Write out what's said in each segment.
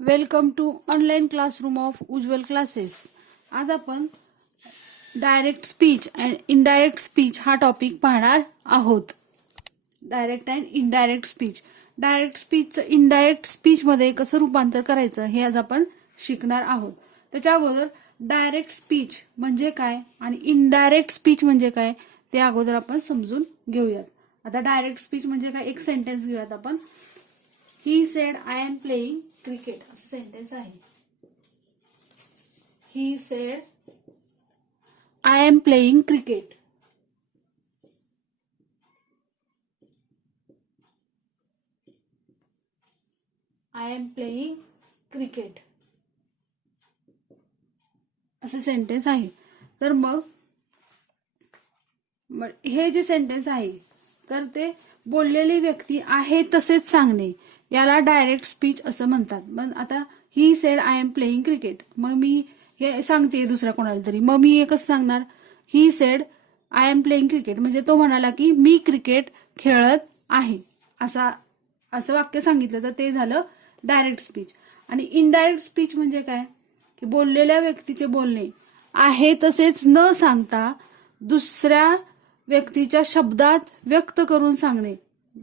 Welcome to online classroom of Ujjwal classes. आज आपण direct speech and indirect speech हा topic पाहणार आहोत. Direct and indirect speech. Direct स्पीचचं इनडायरेक्ट स्पीच मध्ये कसं रूपांतर करायचं हे आज आपण शिकणार आहोत. त्याच्या अगोदर डायरेक्ट स्पीच म्हणजे काय आणि इनडायरेक्ट स्पीच म्हणजे काय ते अगोदर आपण समजून घेऊयात. आता डायरेक्ट स्पीच म्हणजे काय, एक सेंटेन्स घेऊयात आपण. He said I am playing cricket असं सेंटेन्स आहे. He said I am playing cricket. I am playing cricket असं सेंटेन्स आहे. तर मग हे जे सेंटेन्स आहे तर ते बोललेली व्यक्ती आहे तसेच सांगणे याला डायरेक्ट स्पीच असं म्हणतात. मग आता he said I am playing cricket, मग मी हे सांगते दुसऱ्या कोणाला तरी, मग मी हे कसं सांगणार, he said I am playing cricket म्हणजे तो म्हणाला की मी क्रिकेट खेळत आहे असं वाक्य सांगितलं तर ते झालं डायरेक्ट स्पीच. आणि इनडायरेक्ट स्पीच म्हणजे काय की बोललेल्या व्यक्तीचे बोलणे आहे तसेच न सांगता दुसऱ्या व्यक्तीच्या शब्दात व्यक्त करून सांगणे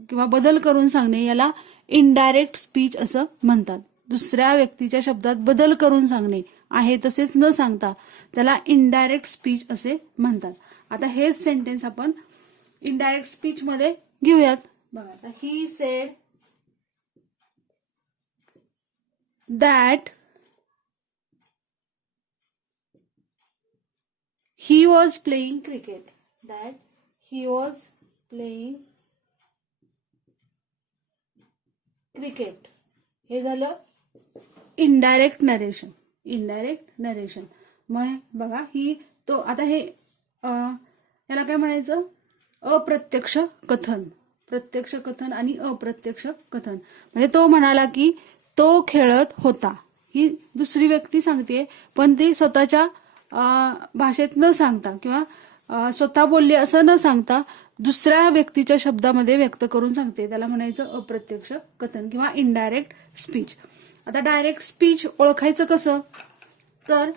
किंवा बदल करून सांगणे याला इनडायरेक्ट स्पीच असं म्हणतात. दुसऱ्या व्यक्तीच्या शब्दात बदल करून सांगणे आहे तसेच न सांगता त्याला इनडायरेक्ट स्पीच असे म्हणतात. आता हेच सेंटेन्स आपण इनडायरेक्ट स्पीच मध्ये घेऊयात. बघा आता, he said that he was playing cricket. That he was playing cricket. हे झालं इनडायरेक्ट नरेशन. Indirect narration. मग बघा, ही तो आता हे याला काय म्हणायचं, अप्रत्यक्ष कथन. प्रत्यक्ष कथन आणि अप्रत्यक्ष कथन म्हणजे तो म्हणाला की तो खेळत होता. ही दुसरी व्यक्ती सांगते पण ती स्वतःच्या भाषेत न सांगता किंवा स्वतः बोलले असं न सांगता दुसऱ्या व्यक्तीच्या शब्दामध्ये व्यक्त करून सांगते, त्याला म्हणायचं अप्रत्यक्ष कथन किंवा इनडायरेक्ट स्पीच. आता डायरेक्ट स्पीच ओळखायचं कसं, तर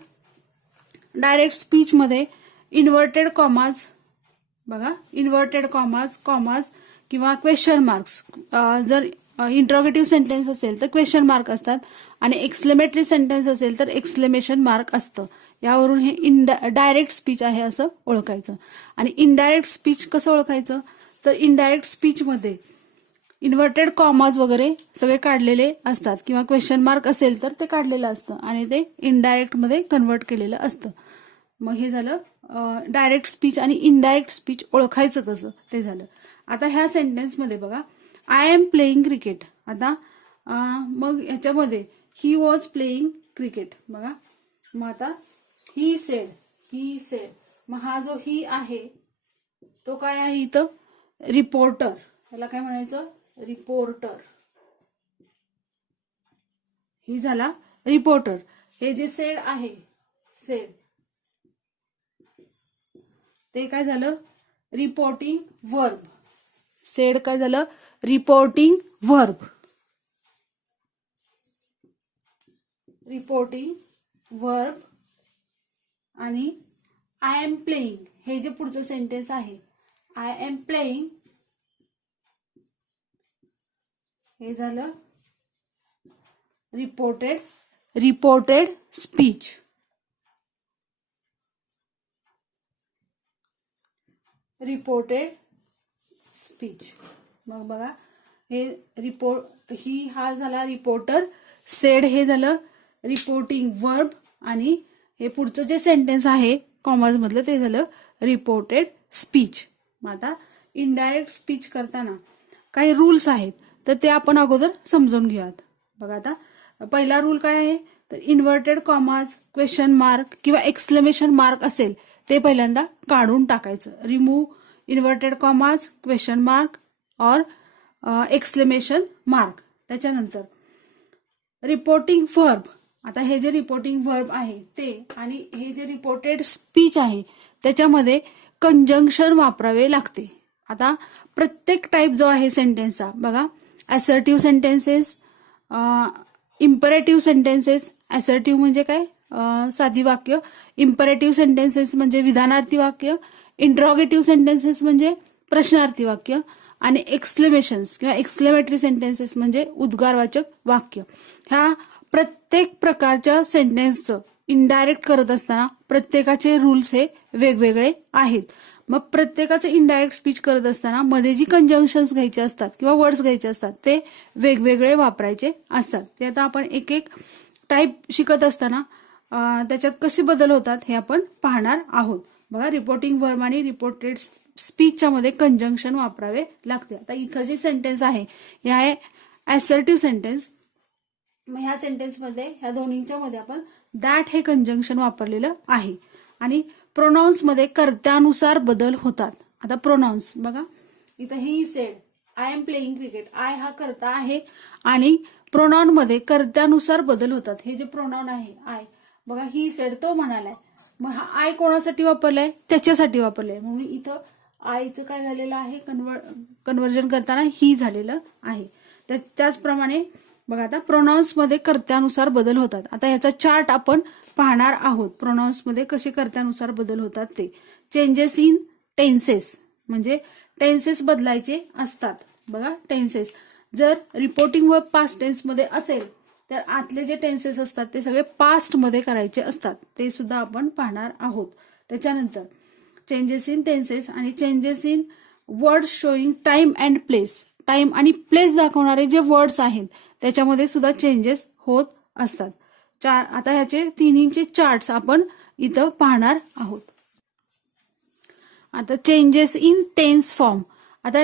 डायरेक्ट स्पीच मध्ये इन्व्हर्टेड कॉमाज, बघा इन्व्हर्टेड कॉमाज किंवा क्वेश्चन मार्क्स, जर इंट्रोगेटिव्ह सेंटेन्स असेल तर क्वेश्चन मार्क असतात आणि एक्सक्लेमेटरी सेंटेन्स असेल तर एक्सक्लेमेशन मार्क असतं. यावरून हे डायरेक्ट स्पीच आहे असं ओळखायचं. आणि इनडायरेक्ट स्पीच कसं ओळखायचं, तर इनडायरेक्ट स्पीच मध्ये इन्व्हर्टेड कॉमाज वगैरे सगळे काढलेले असतात किंवा क्वेश्चन मार्क असेल तर ते काढलेलं असतं आणि ते इनडायरेक्ट मध्ये कन्वर्ट केलेलं असतं. मग हे झालं डायरेक्ट स्पीच. आणि इनडायरेक्ट स्पीच ओळखायचं कसं ते झालं. आता ह्या सेंटेन्समध्ये बघा, आय एम प्लेइंग क्रिकेट. आता मग ह्याच्यामध्ये ही वॉज प्लेइंग क्रिकेट. बघा मग आता ही सेड, मग हा जो ही आहे तो काय आहे इथं, रिपोर्टर. याला काय म्हणायचं, रिपोर्टर. ही झाला रिपोर्टर. हे जे सेड आहे, सेड ते काय झालं, रिपोर्टिंग वर्ब. सेड काय झालं, रिपोर्टिंग वर्ब. Reporting verb. आणि आय एम प्लेइंग हे जे पुढचं सेंटेन्स आहे, आय एम प्लेइंग, हे झालं रिपोर्टेड स्पीच. Reported speech. मग बघा, हे ही हा झाला रिपोर्टर, सेड हे झालं रिपोर्टिंग वर्ब आणि हे पुढचं जे सेंटेन्स आहे कॉमर्स मधलं ते झालं रिपोर्टेड स्पीच. मग आता इनडायरेक्ट स्पीच करताना काही रूल्स आहेत तर ते आपण अगोदर समजून घेऊयात. बघा आता पहिला रूल काय आहे, तर इन्व्हर्टेड कॉमाज, क्वेश्चन मार्क किंवा एक्सक्लेमेशन मार्क असेल ते पहिल्यांदा काढून टाकायचं. Remove inverted commas, question mark और एक्सक्लेमेशन मार्क. त्याच्यानंतर रिपोर्टिंग वर्ब. आता हे जे रिपोर्टिंग वर्ब आहे ते आणि हे जे रिपोर्टेड स्पीच आहे त्याच्यामध्ये कंजंक्शन वापरावे लागते. आता प्रत्येक टाईप जो आहे सेंटेन्सचा, बघा assertive sentences, imperative sentences, assertive म्हणजे काय साधी वाक्य, इम्परेटिव्ह सेंटेन्सेस म्हणजे विधानार्थी वाक्य, इंट्रॉगेटिव्ह सेंटेन्सेस म्हणजे प्रश्नार्थी वाक्य, आणि एक्सक्लेमेशन्स किंवा एक्सक्लेमेटरी सेंटेन्सेस म्हणजे उद्गारवाचक वाक्य. ह्या प्रत्येक प्रकारच्या सेंटेन्सचं इनडायरेक्ट करत असताना प्रत्येकाचे रूल्स हे वेगवेगळे आहेत. मग प्रत्येकाचं इनडायरेक्ट स्पीच करत असताना मध्ये जी कंजंक्शन्स घ्यायचे असतात किंवा वर्ड्स घ्यायचे असतात ते वेगवेगळे वापरायचे असतात. ते आता आपण एक एक टाईप शिकत असताना त्याच्यात कसे बदल होतात हे आपण पाहणार आहोत. बघा, रिपोर्टिंग वर्ब आणि रिपोर्टेड स्पीचच्या मध्ये कंजंक्शन वापरावे लागते. आता इथं जे सेंटेन्स आहे हे आहे असर्टिव्ह सेंटेन्स. मग ह्या सेंटेन्समध्ये ह्या दोन्हीच्या मध्ये आपण दॅट हे कंजंक्शन वापरलेलं आहे. आणि प्रोनाउन्स मध्ये कर्त्यानुसार बदल होतात. आता प्रोनाउन्स बघा, इथं he said I am playing cricket, I हा कर्ता आहे आणि प्रोनाउन मध्ये कर्त्यानुसार बदल होतात. हे जे प्रोनाउन आहे आय, बघा ही सेड तो म्हणालाय, मग हा आय कोणासाठी वापरलाय, त्याच्यासाठी वापरलाय, म्हणून इथं आयचं काय झालेलं आहे, कन्वर्जन करताना ही झालेलं आहे. त्याचप्रमाणे बघा आता प्रोनाउन्स मध्ये कर्त्यानुसार बदल होतात. आता याचा चार्ट आपण पाहणार आहोत. प्रोनाउन्स मध्ये कसे कर्त्यानुसार बदल होतात ते. चेंजेस इन टेन्सेस म्हणजे टेन्सेस बदलायचे असतात. बघा टेन्सेस जर रिपोर्टिंग वर्ब पास्ट टेन्स मध्ये असेल तर आतले जे टेन्सेस असतात ते सगळे पास्ट मध्ये करायचे असतात. ते सुद्धा आपण पाहणार आहोत. त्याच्यानंतर चेंजेस इन टेन्सेस आणि changes in words showing time and place. Time आणि प्लेस दाखवणारे जे वर्ड्स आहेत त्याच्यामध्ये सुद्धा चेंजेस होत असतात. आता ह्याचे तिन्हीचे चार्ट्स आपण इथं पाहणार आहोत. आता चेंजेस इन टेन्स फॉर्म. आता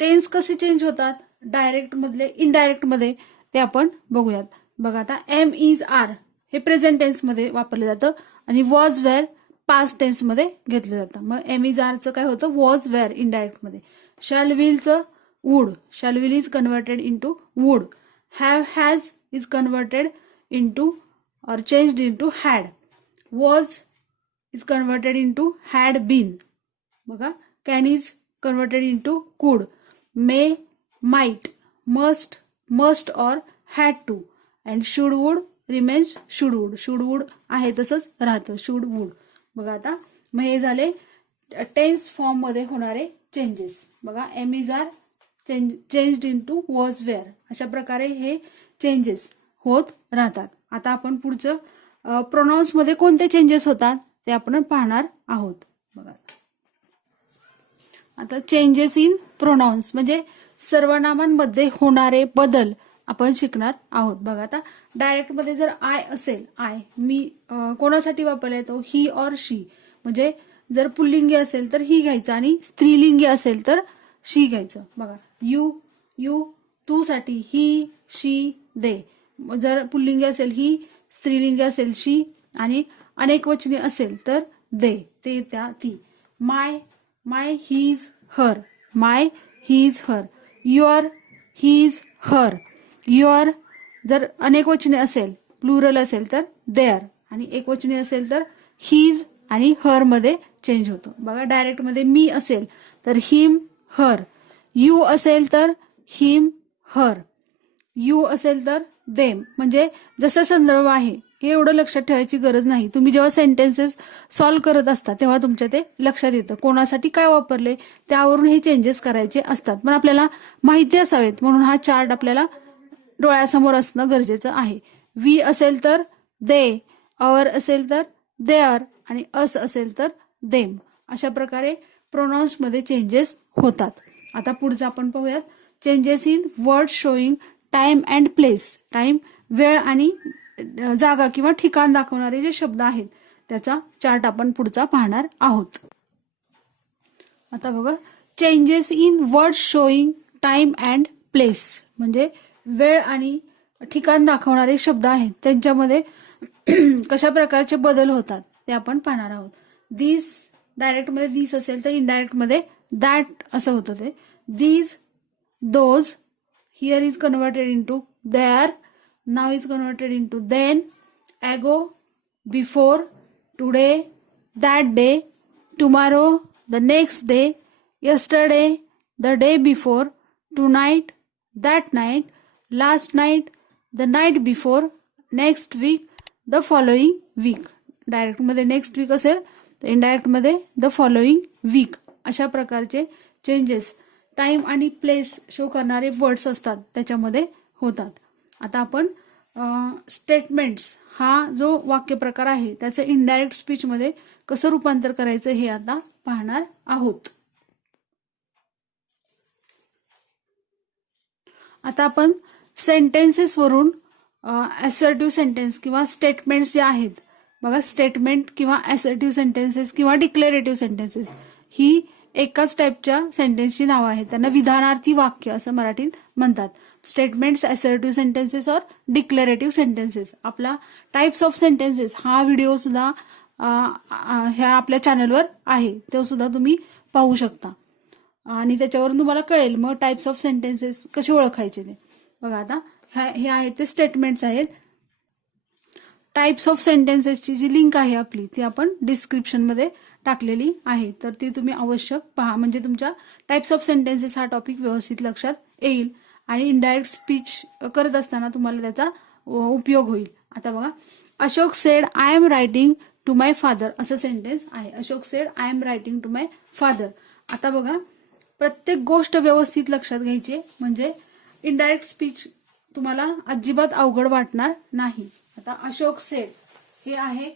टेन्स कसे चेंज होतात डायरेक्ट मधले इनडायरेक्ट मध्ये ते आपण बघूयात. बघा आता एम इज आर हे प्रेझेंट टेन्स मध्ये वापरलं जातं आणि वॉज वेअर पास्ट टेन्स मध्ये घेतलं जातं. मग एम इज आरचं काय होतं, वॉज वेअर इनडायरेक्ट मध्ये. शॅल विलचं would, shall will is converted into would. Have has is converted into or changed into had. Was is converted into had been. बघा, can is converted into could. May, might, must or had to. And should would remains should would. should would आहे तसंच राहतं, should would. बघा आता मग हे झाले tense form मध्ये होणारे चेंजेस. बघा am is are changed into was were. अशा प्रकारे हे चेंजेस होत राहतात. आता आपण पुढचं प्रोनाउन्स मध्ये कोणते चेंजेस होतात ते आपण पाहणार आहोत. बघा आता चेंजेस इन प्रोनाउन्स म्हणजे सर्वनामांमध्ये होणारे बदल आपण शिकणार आहोत. बघा आता डायरेक्ट मध्ये जर आय असेल, आय मी कोणासाठी वापरलाय तो ही और शी. म्हणजे जर पुल्लिंगी असेल तर ही घ्यायचं आणि स्त्रीलिंगी असेल तर शी घ्यायचं. बघा यू तू साठी ही शी दे. जर पुल्लिंगी असेल ही, स्त्रीलिंगी असेल शी आणि अनेक वचनी असेल तर दे, ते त्या ती. My his her, my his her. Your his her. Your जर अनेक वचने असेल प्लुरल असेल तर देअर आणि एक वचने असेल तर हीज आणि हर मध्ये चेंज होतो. बघा डायरेक्ट मध्ये मी असेल तर हिम हर. यू असेल तर हिम हर. यू असेल तर देम. म्हणजे जसं संदर्भ आहे हे एवढं लक्षात ठेवायची गरज नाही. तुम्ही जेव्हा सेंटेन्सेस सॉल्व्ह करत असता तेव्हा तुमच्या ते लक्षात येतं कोणासाठी काय वापरले, त्यावरून हे चेंजेस करायचे असतात. पण आपल्याला माहिती असावेत म्हणून हा चार्ट आपल्याला डोळ्यासमोर असणं गरजेचं आहे. वी असेल तर दे, अवर असेल तर देअर आणि अस असेल तर देम. अशा प्रकारे प्रोनाउन्स मध्ये चेंजेस होतात. आता पुढचं आपण पाहूयात changes in word showing time and place. Time वेळ आणि जागा किंवा ठिकाण दाखवणारे जे शब्द आहेत त्याचा चार्ट आपण पुढचा पाहणार आहोत. आता बघा changes in word showing time and place म्हणजे वेळ आणि ठिकाण दाखवणारे शब्द आहेत त्यांच्यामध्ये कशा प्रकारचे बदल होतात ते आपण पाहणार आहोत. दिस डायरेक्ट मध्ये दिस असेल तर इनडायरेक्ट मध्ये दॅट असं होतं ते. These, those. Here is converted into there. Now is converted into then. Ago, before, today, that day, tomorrow, the next day, yesterday, the day before, tonight, that night, last night, the night before, next week, the following week. डायरेक्टमध्ये next week असेल तर इनडायरेक्टमध्ये the following week. अशा प्रकारचे changes time आणि place show करणारे words असतात त्याच्यामध्ये होतात. आता आपण स्टेटमेंट्स हा जो वाक्यप्रकार आहे त्याचं इनडायरेक्ट स्पीचमध्ये कसं रूपांतर करायचं हे आता पाहणार आहोत. आता आपण सेंटेन्सेसवरून असर्टिव्ह सेंटेन्स किंवा स्टेटमेंट्स जे आहेत बघा, स्टेटमेंट किंवा असर्टिव्ह सेंटेन्सेस किंवा डिक्लेरेटिव्ह सेंटेन्सेस ही एकाच टाईपच्या सेंटेन्सची नावं आहेत. त्यांना विधानार्थी वाक्य असं मराठीत म्हणतात. स्टेटमेंट्स, असर्टिव्ह सेंटेन्सेस और डिक्लेरेटिव्ह सेंटेन्सेस. आपला टाइप्स ऑफ सेंटेन्सेस हा व्हिडिओ सुद्धा ह्या आपल्या चॅनलवर आहे, तो सुद्धा तुम्ही पाहू शकता आणि त्याच्यावरून तुम्हाला कळेल मग टाइप्स ऑफ सेंटेन्सेस कसे ओळखायचे ते. बघा आता हे आहेत ते स्टेटमेंट्स आहेत. टाइप्स ऑफ सेंटेन्सेसची जी लिंक आहे आपली ती आपण डिस्क्रिप्शनमध्ये टाकलेली आहे, तर ती तुम्ही अवश्य पहा, म्हणजे तुमच्या टाइप्स ऑफ सेंटेन्सेस हा टॉपिक व्यवस्थित लक्षात येईल आणि इनडायरेक्ट स्पीच करत असताना तुम्हाला त्याचा उपयोग होईल. आता बघा, Ashok said I am writing to my father असं सेंटेन्स आहे. Ashok said I am writing to my father. आता बघा, प्रत्येक गोष्ट व्यवस्थित लक्षात घ्यायची म्हणजे इनडायरेक्ट स्पीच तुम्हाला अजिबात अवघड वाटणार नाही. आता अशोक सेड हे आहे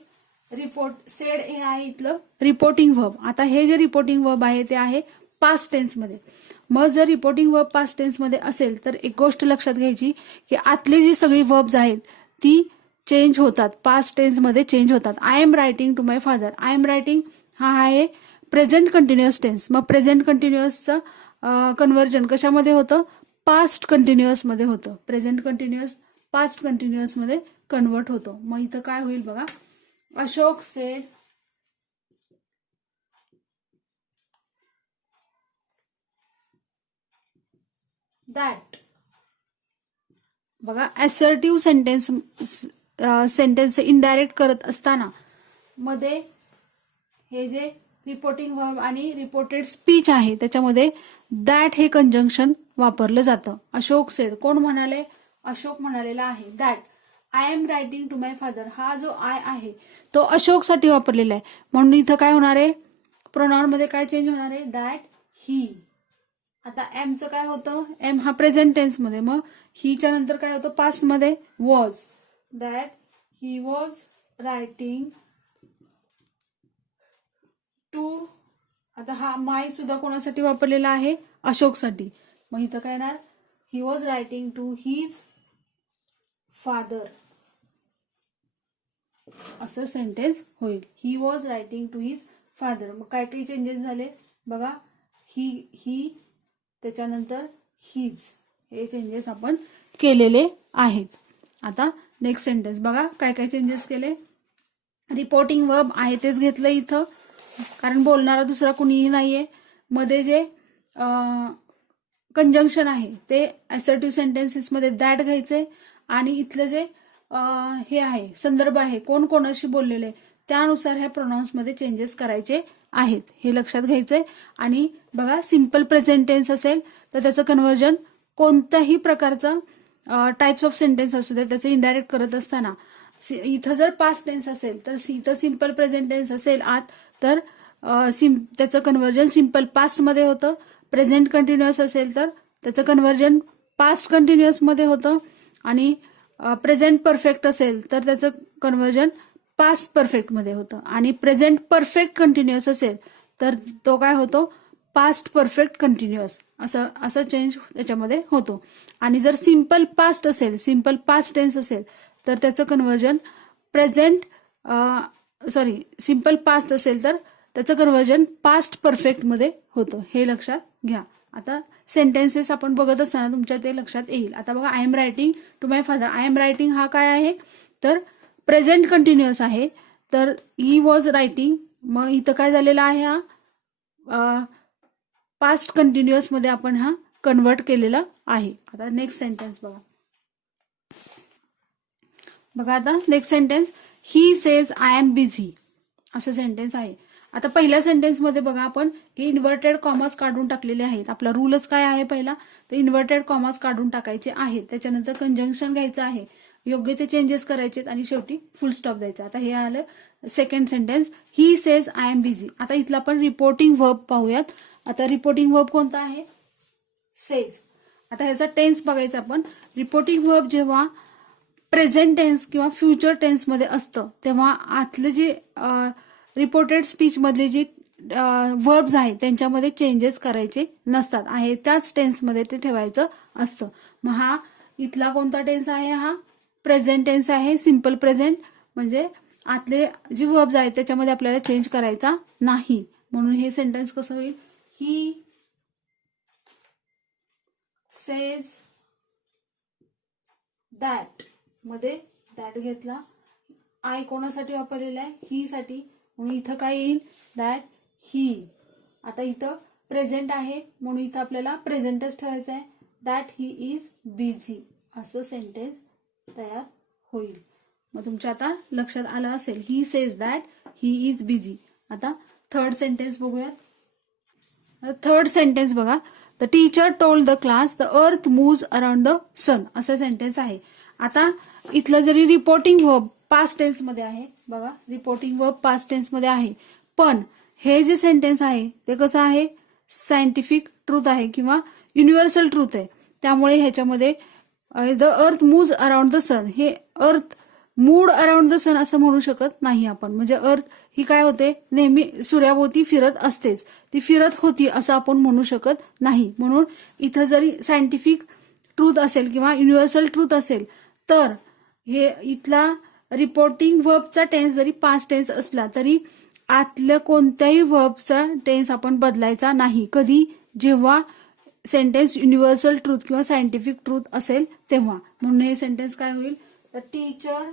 रिपोर्ट, सेड हे आहे इथलं रिपोर्टिंग वर्ब. आता हे जे रिपोर्टिंग वर्ब आहे ते आहे पास्ट टेन्समध्ये. मग जर रिपोर्टिंग वर्ब पास्ट टेन्समध्ये असेल तर एक गोष्ट लक्षात घ्यायची की आतली जी सगळी वर्ब्स आहेत ती चेंज होतात, पास्ट टेन्समध्ये चेंज होतात. I am writing to my father, I am writing हा आहे प्रेझेंट कंटिन्युअस टेन्स. मग प्रेझेंट कंटिन्युअसचं कन्व्हर्जन कशामध्ये होतं? पास्ट कंटिन्युअसमध्ये होतं. प्रेझेंट कंटिन्युअस पास्ट कंटिन्युअसमध्ये कन्वर्ट होतो. मग इथं काय होईल बघा, अशोक सेड दॅट. बघा, असर्टिव्ह सेंटेन्स इनडायरेक्ट करत असताना मध्ये हे जे रिपोर्टिंग वर्ब आणि रिपोर्टेड स्पीच आहे त्याच्यामध्ये दॅट हे कंजंक्शन वापरलं जातं. अशोक सेड, कोण म्हणाले? अशोक म्हणालेला आहे. That I am writing to my father, हा जो आय आहे तो अशोकसाठी वापरलेला आहे. म्हणून इथं काय होणार आहे? प्रोनाउन मध्ये काय चेंज होणार आहे? दॅट ही. आता एमचं काय होतं? एम हा प्रेझेंट टेन्स मध्ये, मग हीच्या नंतर काय होतं? पास्ट मध्ये was. That he was writing to. आता हा माय सुद्धा कोणासाठी वापरलेला आहे? अशोकसाठी. मग इथं काय येणार? He was writing to his father असं सेंटेन्स होईल. He was writing to his father. मग काय काही चेंजेस झाले बघा, ही त्याच्यानंतर हिज हे चेंजेस आपण केलेले आहेत. आता नेक्स्ट सेंटेन्स बघा, काय काय चेंजेस केले. रिपोर्टिंग वर्ब आहे तेच घेतलं इथं, कारण बोलणारा दुसरा कुणीही नाहीये. मध्ये जे कंजंक्शन आहे ते असर्टिव्ह सेंटेन्सेस मध्ये दॅट घ्यायचे आणि इथलं जे हे आहे संदर्भ आहे, कोण कोणाशी बोललेले, त्यानुसार ह्या प्रोनाउन्स मध्ये चेंजेस करायचे आहेत, हे लक्षात घ्यायचंय. आणि बघा, सिंपल प्रेझेंट टेन्स असेल तर त्याचं कन्व्हर्जन कोणत्याही प्रकारचं टाइप्स ऑफ सेंटेन्स असू दे त्याचं इनडायरेक्ट करत असताना, इथं जर पास्ट टेन्स असेल तर इथं सिंपल प्रेझेंट टेन्स असेल आत तर त्याचं कन्व्हर्जन सिंपल पास्ट मध्ये होतं. प्रेझेंट कंटिन्युअस असेल तर त्याचं कन्व्हर्जन पास्ट कंटिन्युअस मध्ये होतं आणि प्रेझेंट परफेक्ट असेल तर त्याचं कन्व्हर्जन पास्ट परफेक्ट मध्ये होतं आणि प्रेझेंट परफेक्ट कंटिन्युअस असेल तर तो काय होतो? पास्ट परफेक्ट कंटिन्युअस असं चेंज त्याच्यामध्ये होतो. आणि जर सिंपल पास्ट असेल, सिंपल पास्ट टेन्स असेल तर त्याचं कन्व्हर्जन सिंपल पास्ट असेल तर त्याचं कन्व्हर्जन पास्ट परफेक्ट मध्ये होतं, हे लक्षात घ्या. आता सेंटेन्सेस आपण बघत असताना तुमच्या ते लक्षात येईल. आता बघा, I am writing to my father. I am writing हा काय आहे तर प्रेझेंट कंटिन्युअस आहे, तर ही वॉज रायटिंग. मग इथं काय झालेला आहे? हा पास्ट कंटिन्युअस मध्ये आपण हा कन्वर्ट केलेला आहे. आता नेक्स्ट सेंटेन्स बघा. बघा आता next sentence, he says I am busy असं सेंटेन्स आहे. आता पहिल्या सेंटेन्समध्ये बघा आपण की इन्व्हर्टेड कॉमास काढून टाकलेले आहेत. आपला रूलच काय आहे पहिला, तर इन्व्हर्टेड कॉमास काढून टाकायचे आहेत. त्याच्यानंतर कंजंक्शन घ्यायचं आहे, योग्य ते चेंजेस करायचे आणि शेवटी फुल स्टॉप द्यायचा. आता हे आलं second sentence, he says I am busy. आता इथलं आपण रिपोर्टिंग वर्ब पाहूयात. आता रिपोर्टिंग वर्ब कोणता आहे, सेज. आता ह्याचा टेन्स बघायचा आपण. रिपोर्टिंग वर्ब जेव्हा प्रेझेंट टेन्स किंवा फ्युचर टेन्स मध्ये असतं तेव्हा आतले जे रिपोर्टेड स्पीच मधले जे वर्ब्स आहेत त्यांच्यामध्ये चेंजेस करायचे नसतात, आहे त्याच टेन्समध्ये ते ठेवायचं असतं. मग हा इथला कोणता टेन्स आहे, हा प्रेझेंट टेन्स आहे, सिम्पल प्रेझेंट. म्हणजे आतले जे वर्ब्स आहेत त्याच्यामध्ये आपल्याला चेंज करायचा नाही. म्हणून हे सेंटेन्स कसं होईल, ही सेज दॅट, मध्ये दॅट घेतला, आय कोणासाठी वापरलेला आहे, ही साठी, म्हणून इथं काय येईल, दॅट ही. आता इथं प्रेझेंट आहे म्हणून इथं आपल्याला प्रेझेंटच ठेवायचं आहे, दॅट ही इज बिझी, असं सेंटेन्स तयार होईल. मग तुमच्या आता लक्षात आलं असेल, he says that he is busy. आता थर्ड सेंटेन्स बघूयात. थर्ड सेंटेन्स बघा, the teacher told the class the earth moves around the sun, असं सेंटेन्स आहे. आता इथलं जरी रिपोर्टिंग वर्ब पास्ट टेन्स मध्ये आहे, बघा रिपोर्टिंग वर्ब पास्ट टेन्स मध्ये आहे, पण हे जे सेंटेन्स आहे ते कसं आहे, सायंटिफिक ट्रूथ आहे किंवा युनिव्हर्सल ट्रूथ आहे. त्यामुळे ह्याच्यामध्ये the earth moves around the सन, हे अर्थ मूड अराउंड द सन असं म्हणू शकत नाही आपण. म्हणजे अर्थ ही काय होते, नेहमी सूर्याभोवती फिरत असतेच, ती फिरत होती असं आपण म्हणू शकत नाही. म्हणून इथं जरी सायंटिफिक ट्रूथ असेल किंवा युनिव्हर्सल ट्रूथ असेल तर हे इथला रिपोर्टिंग वर्बचा टेन्स जरी पास्ट टेन्स असला तरी आतल्या कोणत्याही वर्बचा टेन्स आपण बदलायचा नाही. कधी, जेव्हा सेंटेन्स युनिव्हर्सल ट्रूथ किंवा सायंटिफिक ट्रूथ असेल तेव्हा. म्हणून हे सेंटेन्स काय होईल, the teacher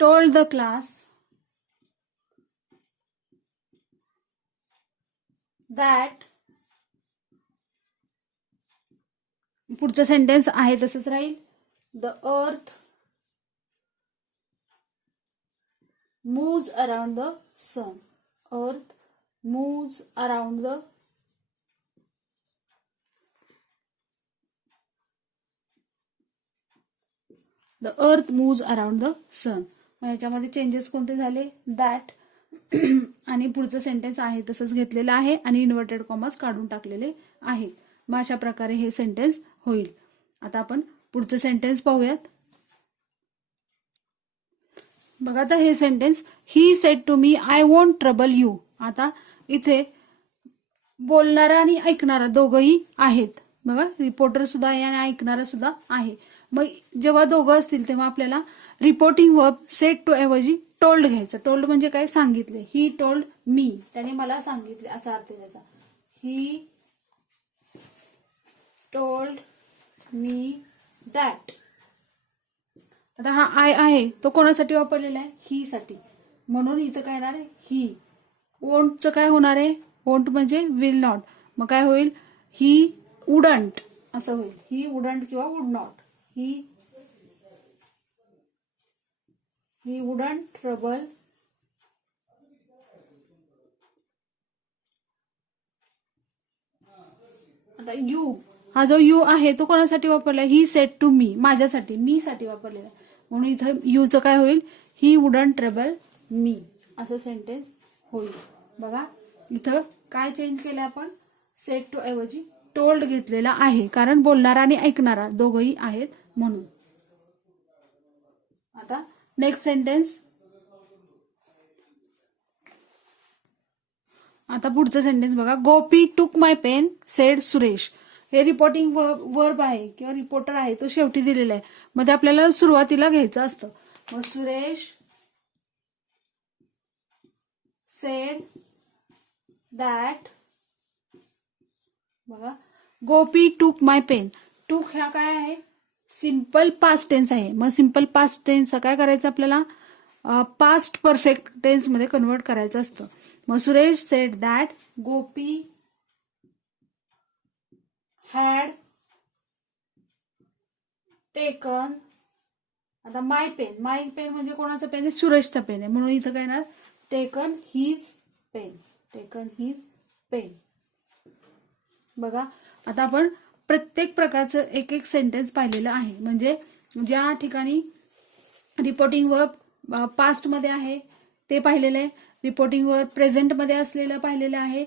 told the class that, पुढचं सेंटेन्स आहे तसंच राहील, the earth moves around the sun, earth moves around the earth moves around the sun. याच्यामध्ये चेंजेस कोणते झाले, दॅट आणि पुढचं सेंटेन्स आहे तसंच घेतलेलं आहे आणि इन्व्हर्टेड कॉमास काढून टाकलेले आहेत. मग अशा प्रकारे हे सेंटेन्स होईल. आता आपण पुढचं सेंटेन्स पाहूयात. बघा आता हे sentence, he said to me I won't trouble you. आता इथे बोलणारा आणि ऐकणारा दोघंही आहेत. बघा रिपोर्टर सुद्धा आहे आणि ऐकणारा सुद्धा आहे. मग जेव्हा दोघं असतील तेव्हा आपल्याला रिपोर्टिंग वर्ब सेड टू ऐवजी टोल्ड घ्यायचं. टोल्ड म्हणजे काय, सांगितले. ही टोल्ड मी, त्याने मला सांगितले असा अर्थ त्याचा. He told me that. आता हा आय आहे तो कोणासाठी वापरलेला आहे, ही साठी, म्हणून इथं काय येणार आहे, ही. वोंटचं काय होणार आहे, वोंट म्हणजे विल नॉट, मग काय होईल, ही वुडंट असं होईल. ही वुडंट किंवा would not. He wouldn't trouble आता यू, हा जो यू आहे तो कोणासाठी वापरलाय, ही सेड टू मी, माझ्यासाठी, मी साठी वापरलेला आहे. म्हणून इथं यूचं काय होईल, ही वुडंट ट्रबल मी असं सेंटेन्स होईल. बघा इथं काय चेंज केलं आपण, सेड टू ऐवजी टोल्ड घेतलेला आहे, कारण बोलणारा आणि ऐकणारा दोघंही आहेत म्हणून. आता नेक्स्ट सेंटेन्स. आता पुढचं सेंटेन्स बघा, गोपी टूक माय पेन सेड सुरेश. हे रिपोर्टिंग वर्ब आहे किंवा रिपोर्टर आहे तो शेवटी दिलेला आहे, मध्ये आपल्याला सुरुवातीला घ्यायचं असतं. मग सुरेश सेड दॅट, बघा गोपी टूक माय पेन. टूक ह्या काय आहे, सिंपल पास्ट टेन्स आहे. मग सिंपल पास्ट टेन्स काय करायचं आपल्याला, पास्ट परफेक्ट टेन्स मध्ये कन्वर्ट करायचं असतं. मग Suresh sed that Gopi had taken आता माय पेन म्हणजे कोणाचं पेन आहे? सुरेशचा पेन आहे, म्हणून इथं काय येणार? Taken his pen. Taken his pen. बघा आता आपण प्रत्येक प्रकारचं एक एक सेंटेन्स पाहिलेलं आहे. म्हणजे ज्या ठिकाणी रिपोर्टिंग वर्ब पास्टमध्ये आहे ते पाहिलेलं आहे, रिपोर्टिंग वर्ब प्रेझेंटमध्ये असलेलं पाहिलेलं आहे,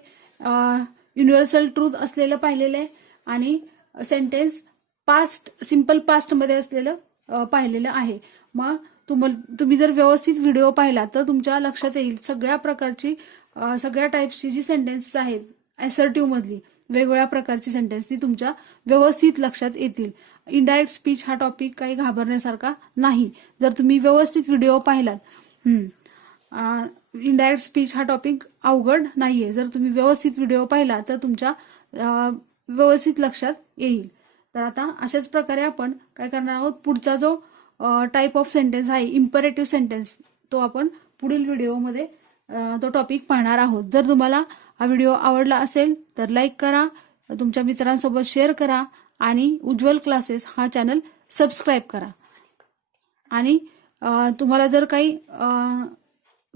युनिव्हर्सल ट्रूथ असलेलं पाहिलेलं आहे, आणि सेंटेन्स पास्ट सिम्पल पास्टमध्ये असलेलं पाहिलेलं आहे. मग तुम्ही जर व्यवस्थित व्हिडिओ पाहिला तर तुमच्या लक्षात येईल सगळ्या प्रकारची सगळ्या टाईप्सची जी सेंटेन्स आहेत असर्टिव्ह मधली वेगवेगळ्या प्रकारची सेंटेन्स ती तुमच्या व्यवस्थित लक्षात येतील. इनडायरेक्ट स्पीच हा टॉपिक काही घाबरण्यासारखा नाही. जर तुम्ही व्यवस्थित व्हिडिओ पाहिलात, इनडायरेक्ट स्पीच हा टॉपिक अवघड नाहीये. जर तुम्ही व्यवस्थित व्हिडिओ पाहिला तर तुमच्या व्यवस्थित लक्षात येईल. तर आता अशाच प्रकारे आपण काय करणार आहोत, पुढचा जो टाईप ऑफ सेंटेन्स आहे इम्परेटिव्ह सेंटेन्स, तो आपण पुढील व्हिडिओमध्ये तो टॉपिक पाहणार आहोत. जर तुम्हाला हा व्हिडिओ आवडला असेल तर लाईक करा, तुमच्या मित्रांसोबत शेअर करा, आणि उज्ज्वल क्लासेस हा चॅनल सबस्क्राईब करा. आणि तुम्हाला जर काही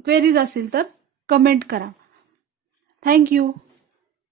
क्वेरीज असतील तर कमेंट करा. थँक्यू.